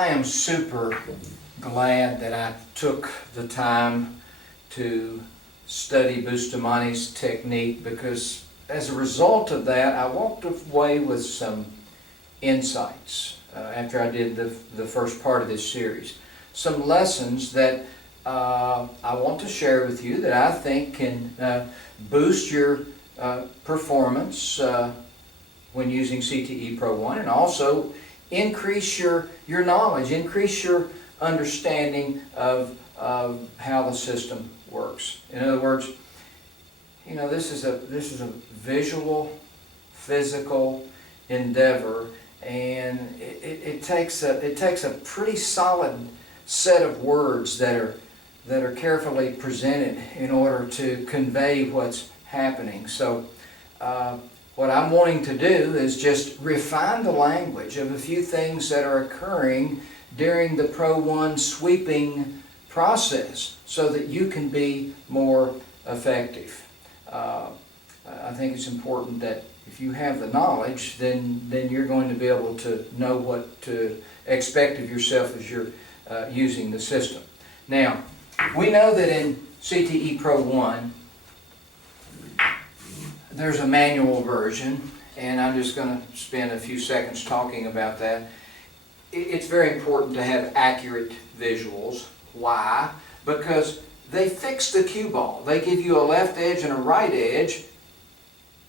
I am super glad that I took the time to study Bustamante's technique, because as a result of that I walked away with some insights after I did the first part of this series. Some lessons that I want to share with you that I think can boost your performance when using CTE Pro 1, and also increase your knowledge, increase your understanding of how the system works. In other words, you know, this is a visual, physical endeavor, and it takes a pretty solid set of words that are carefully presented in order to convey what's happening. So what I'm wanting to do is just refine the language of a few things that are occurring during the Pro 1 sweeping process so that you can be more effective. I think it's important that if you have the knowledge, then you're going to be able to know what to expect of yourself as you're using the system. Now, we know that in CTE Pro 1, there's a manual version, and I'm just going to spend a few seconds talking about that. It's very important to have accurate visuals. Why? Because they fix the cue ball. They give you a left edge and a right edge,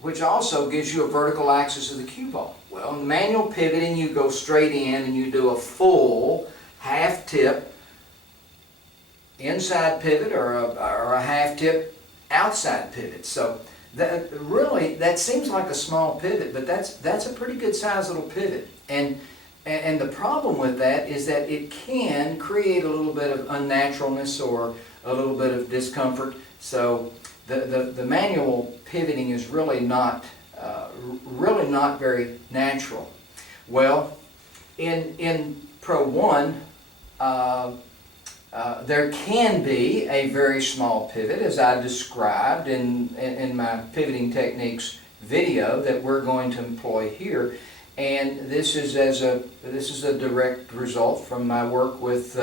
which also gives you a vertical axis of the cue ball. Well, in manual pivoting, you go straight in and you do a full half tip inside pivot or a half tip outside pivot. So that seems like a small pivot, but that's a pretty good sized little pivot. And the problem with that is that it can create a little bit of unnaturalness or a little bit of discomfort. So the manual pivoting is really not very natural. Well, in Pro 1, there can be a very small pivot, as I described in my pivoting techniques video that we're going to employ here, and this is a direct result from my work with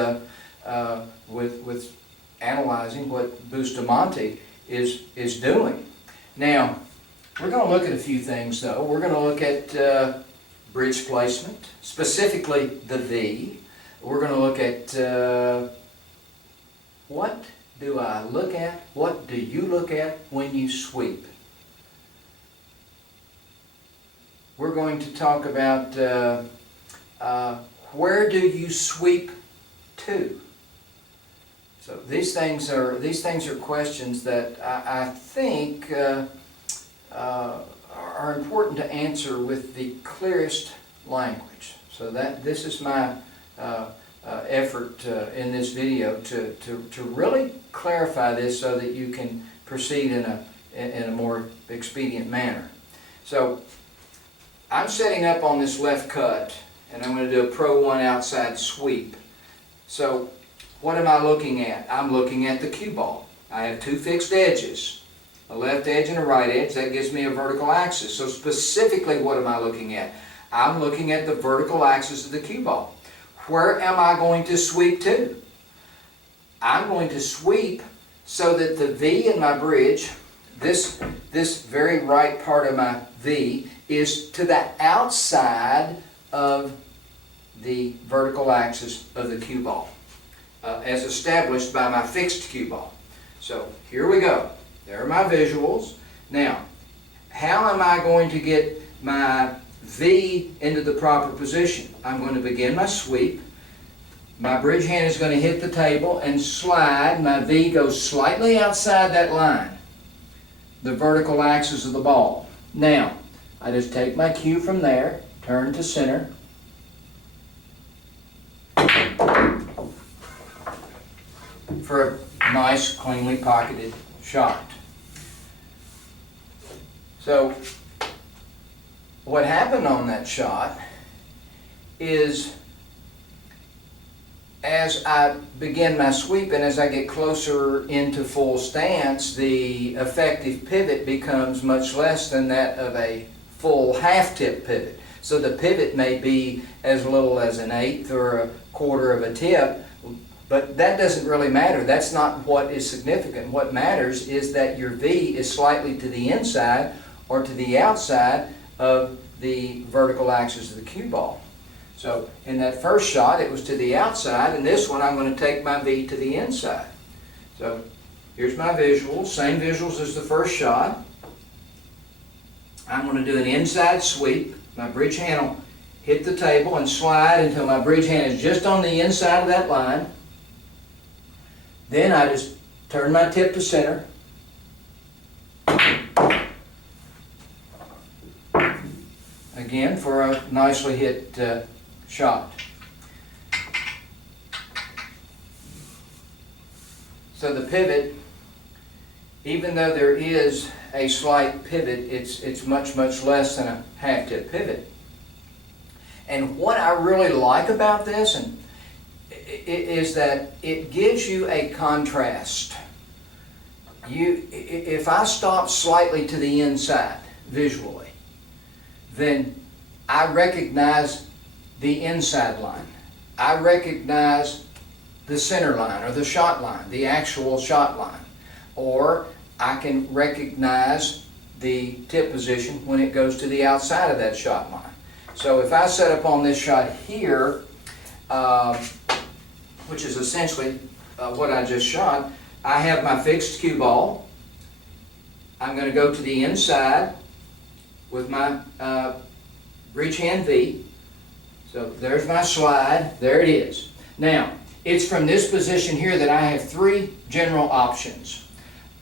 analyzing what Bustamante is doing. Now, we're going to look at a few things, though. We're going to look at bridge placement, specifically the V. We're going to look at what do I look at? What do you look at when you sweep? We're going to talk about where do you sweep to? So these things are questions that I think are important to answer with the clearest language. So this is my effort in this video to really clarify this so that you can proceed in a more expedient manner. So I'm setting up on this left cut, and I'm going to do a Pro 1 outside sweep. So what am I looking at? I'm looking at the cue ball. I have two fixed edges, a left edge and a right edge. That gives me a vertical axis. So specifically, what am I looking at? I'm looking at the vertical axis of the cue ball. Where am I going to sweep to? I'm going to sweep so that the V in my bridge, this very right part of my V, is to the outside of the vertical axis of the cue ball, as established by my fixed cue ball. So here we go. There are my visuals. Now, how am I going to get my V into the proper position? I'm going to begin my sweep. My bridge hand is going to hit the table and slide. My V goes slightly outside that line, the vertical axis of the ball. Now, I just take my cue from there, turn to center, for a nice, cleanly pocketed shot. So, what happened on that shot is, as I begin my sweep and as I get closer into full stance, the effective pivot becomes much less than that of a full half tip pivot. So the pivot may be as little as an eighth or a quarter of a tip, but that doesn't really matter. That's not what is significant. What matters is that your V is slightly to the inside or to the outside of the vertical axis of the cue ball. So in that first shot, it was to the outside, and this one I'm going to take my V to the inside. So here's my visuals, same visuals as the first shot. I'm going to do an inside sweep. My bridge hand will hit the table and slide until my bridge hand is just on the inside of that line. Then I just turn my tip to center. Again, for a nicely hit shot. So the pivot, even though there is a slight pivot, it's much less than a half tip pivot. And what I really like about this is that it gives you a contrast. If I stop slightly to the inside visually, then I recognize the inside line. I recognize the center line or the shot line, the actual shot line. Or I can recognize the tip position when it goes to the outside of that shot line. So if I set up on this shot here, which is essentially what I just shot, I have my fixed cue ball. I'm going to go to the inside with my bridge hand V. So there's my slide. There it is. Now, it's from this position here that I have three general options.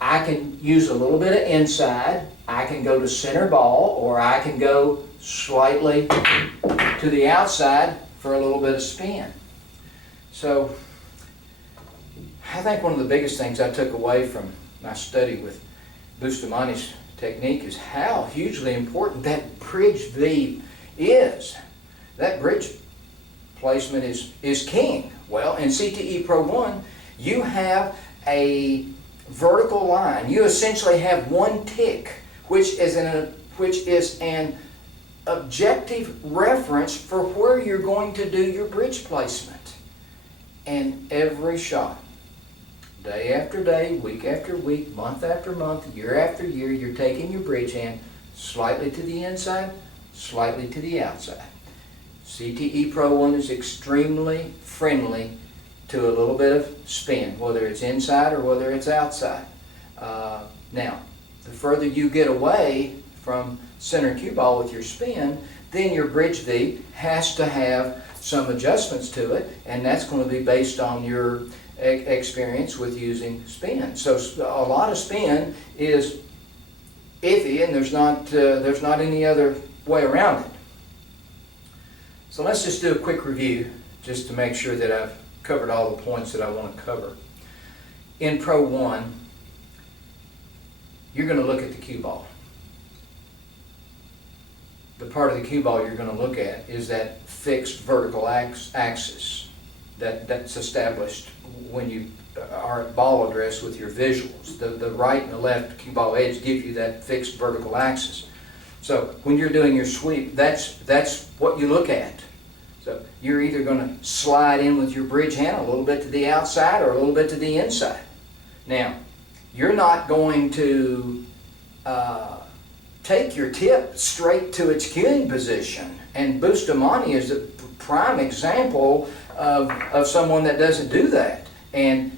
I can use a little bit of inside. I can go to center ball, or I can go slightly to the outside for a little bit of spin. So I think one of the biggest things I took away from my study with Bustamante's technique is how hugely important that bridge V is. That bridge placement is king. Well, in CTE Pro 1, you have a vertical line. You essentially have one tick, which is an objective reference for where you're going to do your bridge placement. And every shot, day after day, week after week, month after month, year after year, you're taking your bridge hand slightly to the inside, slightly to the outside. CTE Pro 1 is extremely friendly to a little bit of spin, whether it's inside or whether it's outside. Now, the further you get away from center cue ball with your spin, then your bridge V has to have some adjustments to it, and that's going to be based on your experience with using spin. So a lot of spin is iffy, and there's not any other way around it. So let's just do a quick review just to make sure that I've covered all the points that I want to cover. In Pro 1, you're going to look at the cue ball. The part of the cue ball you're going to look at is that fixed vertical axis that's established when you are at ball address with your visuals. The right and the left cue ball edge give you that fixed vertical axis. So when you're doing your sweep, that's what you look at. So you're either going to slide in with your bridge hand a little bit to the outside or a little bit to the inside. Now, you're not going to take your tip straight to its cueing position. And Bustamante is a prime example of someone that doesn't do that. And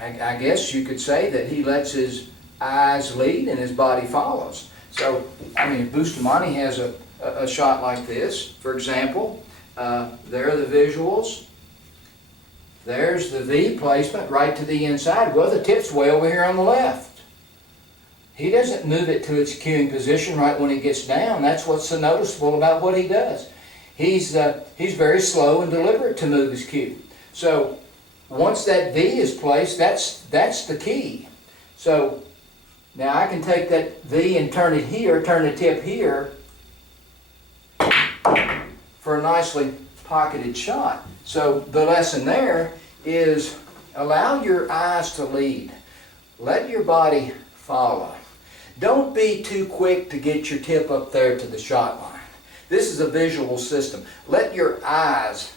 I guess you could say that he lets his eyes lead and his body follows. So, I mean, if Bustamante has a shot like this, for example, there are the visuals. There's the V placement right to the inside. Well, the tip's way over here on the left. He doesn't move it to its cueing position right when it gets down. That's what's so noticeable about what he does. He's very slow and deliberate to move his cue. So once that V is placed, that's the key. So now I can take that V and turn it here, turn the tip here for a nicely pocketed shot. So the lesson there is allow your eyes to lead. Let your body follow. Don't be too quick to get your tip up there to the shot line. This is a visual system. Let your eyes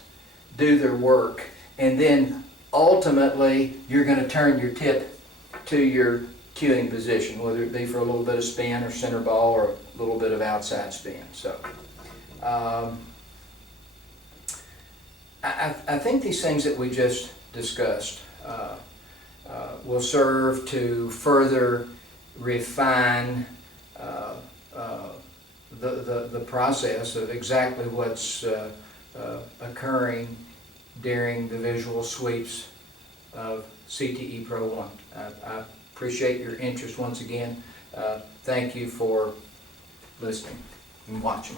do their work, and then ultimately you're going to turn your tip to your cueing position, whether it be for a little bit of spin or center ball or a little bit of outside spin. So I think these things that we just discussed will serve to further refine the process of exactly what's occurring during the visual sweeps of CTE Pro 1. I appreciate your interest once again. Thank you for listening and watching.